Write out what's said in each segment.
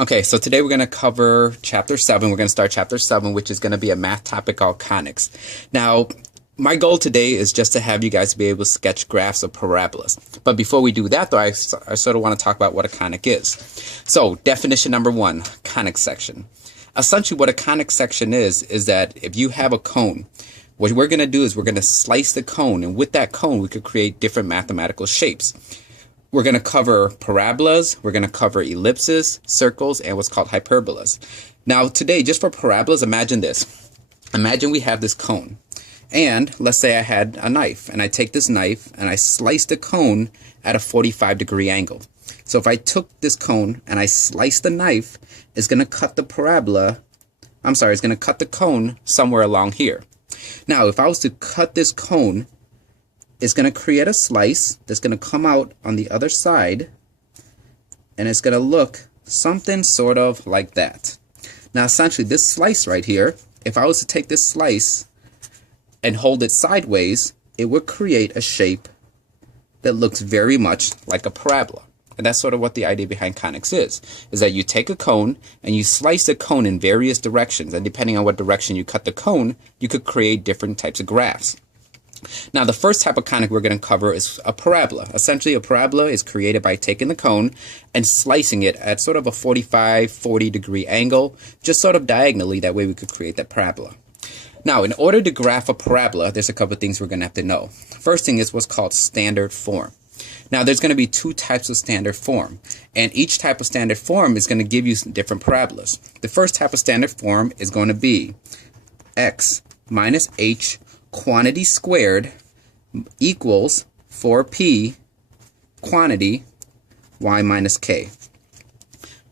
Okay, so today we're going to cover Chapter 7. We're going to start Chapter 7, which is going to be a math topic called conics. Now, my goal today is just to have you guys be able to sketch graphs of parabolas. But before we do that, though, I sort of want to talk about what a conic is. So, definition number 1, conic section. Essentially, what a conic section is that if you have a cone, what we're going to do is we're going to slice the cone, and with that cone, we could create different mathematical shapes. We're going to cover parabolas, we're going to cover ellipses, circles, and what's called hyperbolas. Now today, just for parabolas, imagine this. Imagine we have this cone. And let's say I had a knife, and I take this knife and I slice the cone at a 45-degree angle. So if I took this cone and I slice the knife, it's going to cut the it's going to cut the cone somewhere along here. Now, if I was to cut this cone, it's going to create a slice that's going to come out on the other side, and it's going to look something sort of like that. Now, essentially, this slice right here, if I was to take this slice and hold it sideways, it would create a shape that looks very much like a parabola. And that's sort of what the idea behind conics is that you take a cone and you slice the cone in various directions, and depending on what direction you cut the cone, you could create different types of graphs. Now, the first type of conic we're going to cover is a parabola. Essentially, a parabola is created by taking the cone and slicing it at sort of a 40-degree angle, just sort of diagonally. That way we could create that parabola. Now, in order to graph a parabola, there's a couple of things we're going to have to know. First thing is what's called standard form. Now, there's going to be two types of standard form, and each type of standard form is going to give you some different parabolas. The first type of standard form is going to be x minus h quantity squared equals 4p quantity y minus k.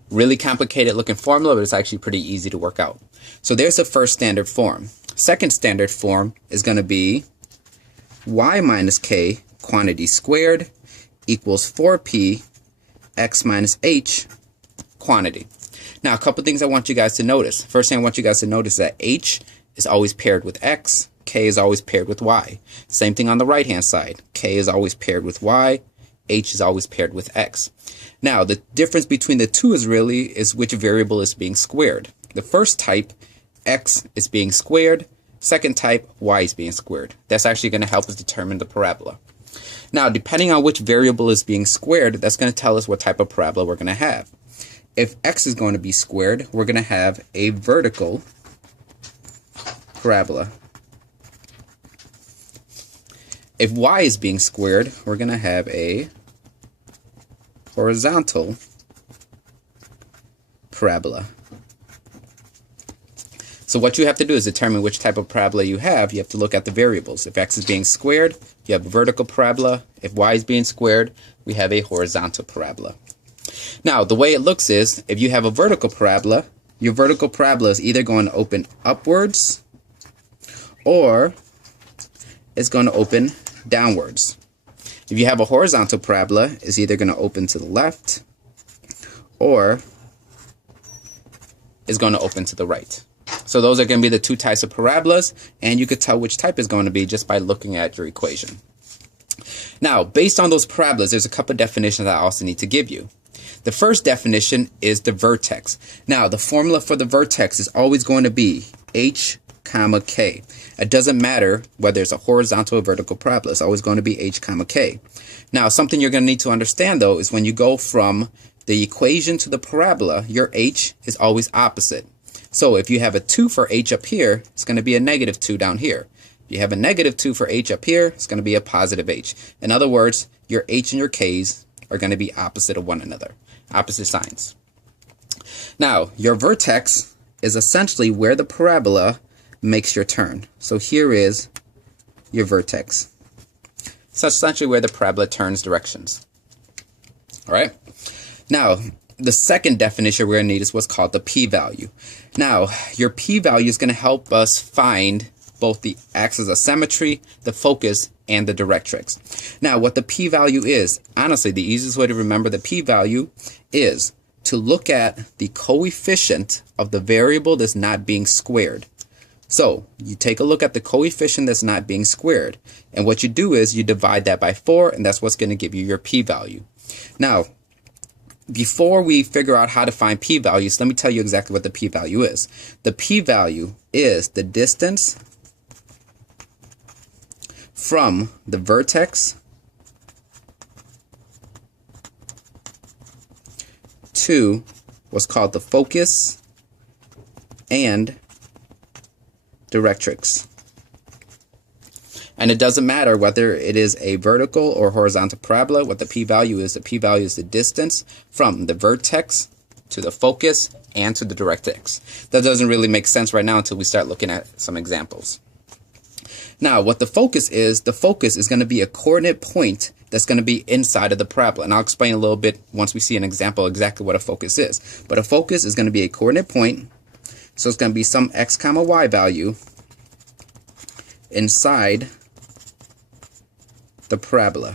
Really complicated looking formula, but it's actually pretty easy to work out. So there's the first standard form. Second standard form is going to be y minus k quantity squared equals 4p x minus h quantity. Now, a couple things I want you guys to notice. First thing I want you guys to notice is that h is always paired with x, k is always paired with y. Same thing on the right hand side. K is always paired with y, h is always paired with x. Now, the difference between the two is which variable is being squared. The first type, x is being squared. Second type, y is being squared. That's actually going to help us determine the parabola. Now, depending on which variable is being squared, that's going to tell us what type of parabola we're going to have. If x is going to be squared, we're going to have a vertical parabola. If y is being squared, we're going to have a horizontal parabola. So what you have to do is determine which type of parabola you have. You have to look at the variables. If x is being squared, you have a vertical parabola. If y is being squared, we have a horizontal parabola. Now, the way it looks is, if you have a vertical parabola, your vertical parabola is either going to open upwards or it's going to open downwards. If you have a horizontal parabola, it's either going to open to the left or it's going to open to the right. So those are going to be the two types of parabolas, and you could tell which type is going to be just by looking at your equation. Now, based on those parabolas, there's a couple of definitions I also need to give you. The first definition is the vertex. Now, the formula for the vertex is always going to be h comma k. It doesn't matter whether it's a horizontal or vertical parabola. It's always going to be h comma k. Now, something you're going to need to understand, though, is when you go from the equation to the parabola, your h is always opposite. So if you have a 2 for h up here, it's going to be a negative 2 down here. If you have a negative 2 for h up here, it's going to be a positive h. In other words, your h and your k's are going to be opposite of one another, opposite signs. Now, your vertex is essentially where the parabola makes your turn. So here is your vertex. So essentially where the parabola turns directions. All right. Now, the second definition we're going to need is what's called the p-value. Now, your p-value is going to help us find both the axis of symmetry, the focus, and the directrix. Now, what the p-value is, honestly, the easiest way to remember the p-value is to look at the coefficient of the variable that's not being squared. So you take a look at the coefficient that's not being squared, and what you do is you divide that by 4, and that's what's going to give you your p-value. Now, before we figure out how to find p-values, let me tell you exactly what the p-value is. The p-value is the distance from the vertex to what's called the focus and directrix. And it doesn't matter whether it is a vertical or horizontal parabola. What the p-value is, the p-value is the distance from the vertex to the focus and to the directrix. That doesn't really make sense right now until we start looking at some examples. Now, what the focus is going to be a coordinate point that's going to be inside of the parabola. And I'll explain a little bit once we see an example exactly what a focus is. But a focus is going to be a coordinate point. So it's going to be some x comma y value inside the parabola.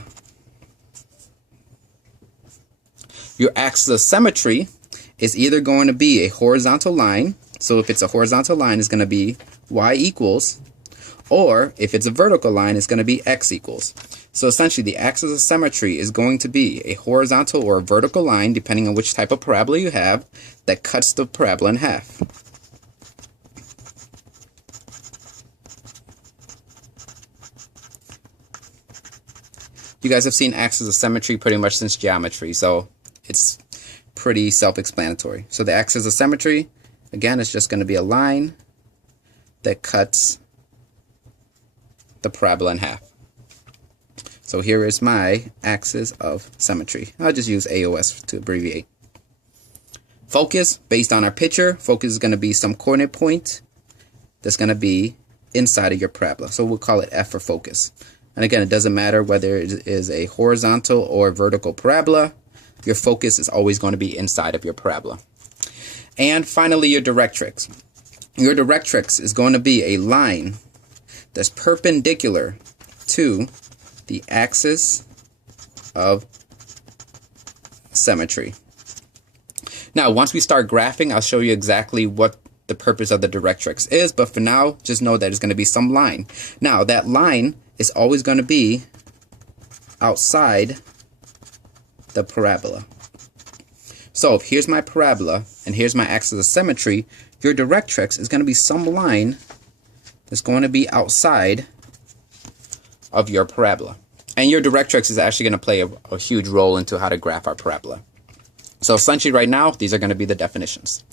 Your axis of symmetry is either going to be a horizontal line. So if it's a horizontal line, it's going to be y equals. Or if it's a vertical line, it's going to be x equals. So essentially the axis of symmetry is going to be a horizontal or a vertical line, depending on which type of parabola you have, that cuts the parabola in half. You guys have seen axis of symmetry pretty much since geometry, so it's pretty self-explanatory. So the axis of symmetry, again, is just going to be a line that cuts the parabola in half. So here is my axis of symmetry. I'll just use AOS to abbreviate. Focus, based on our picture, focus is going to be some coordinate point that's going to be inside of your parabola. So we'll call it F for focus. And again, it doesn't matter whether it is a horizontal or vertical parabola. Your focus is always going to be inside of your parabola. And finally, your directrix. Your directrix is going to be a line that's perpendicular to the axis of symmetry. Now, once we start graphing, I'll show you exactly what the purpose of the directrix is, but for now, just know that it's going to be some line. Now, that line is always going to be outside the parabola. So, if here's my parabola, and here's my axis of symmetry, your directrix is going to be some line that's going to be outside of your parabola. And your directrix is actually going to play a huge role into how to graph our parabola. So essentially right now, these are going to be the definitions.